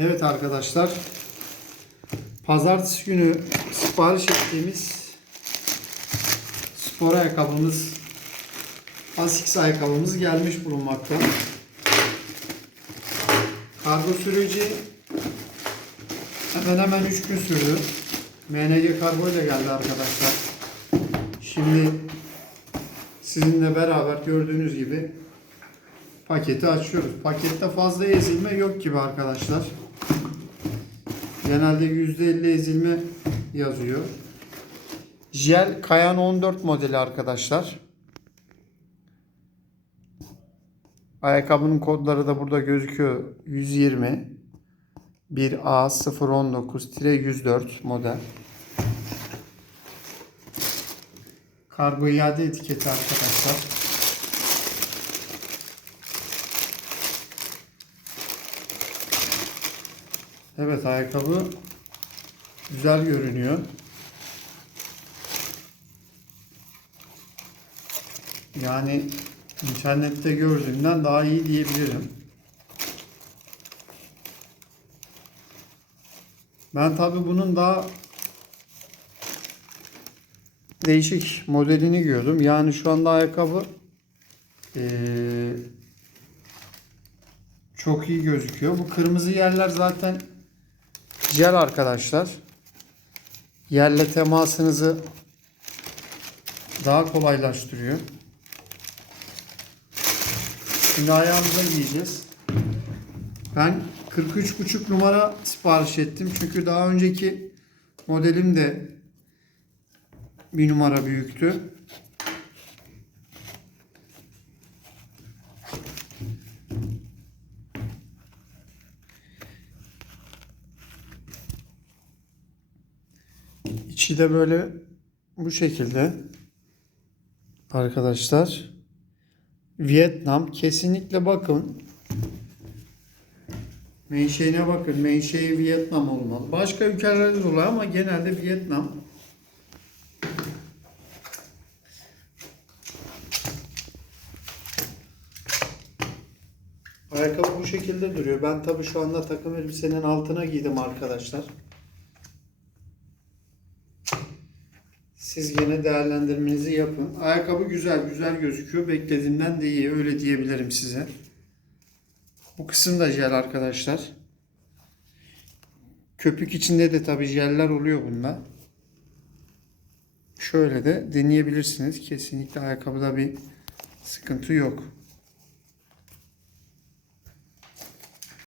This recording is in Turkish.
Evet arkadaşlar. Pazartesi günü sipariş ettiğimiz spor ayakkabımız Asics ayakkabımız gelmiş bulunmakta. Kargo süreci hemen hemen 3 gün sürdü. MNG kargo ile geldi arkadaşlar. Şimdi sizinle beraber gördüğünüz gibi paketi açıyoruz. Pakette fazla ezilme yok gibi arkadaşlar. Genelde %50 ezilme yazıyor. Jel Kayan 14 modeli arkadaşlar. Ayakkabının kodları da burada gözüküyor. 120 1A019-104 model. Kargo iade etiketi arkadaşlar. Evet ayakkabı güzel görünüyor. Yani internette gördüğümden daha iyi diyebilirim. Ben tabi bunun daha değişik modelini gördüm. Yani şu anda ayakkabı eee, çok iyi gözüküyor. Bu kırmızı yerler zaten jel arkadaşlar. Yerle temasınızı daha kolaylaştırıyor. Şimdi ayağımıza giyeceğiz. Ben 43,5 numara sipariş ettim. Çünkü daha önceki modelim de bir numara büyüktü. İçi de böyle bu şekilde arkadaşlar. Vietnam kesinlikle bakın. Menşeine bakın. Menşei Vietnam olmalı. Başka ülkelerde de ama genelde Vietnam. Ayakkabı bu şekilde duruyor. Ben tabii şu anda takım elbisenin altına giydim arkadaşlar. Siz gene değerlendirmenizi yapın. Ayakkabı güzel, güzel gözüküyor. Beklediğimden de iyi. Öyle diyebilirim size. Bu kısım da jel arkadaşlar. Köpük içinde de tabii jeller oluyor bunda. Şöyle de deneyebilirsiniz. Kesinlikle ayakkabıda bir sıkıntı yok.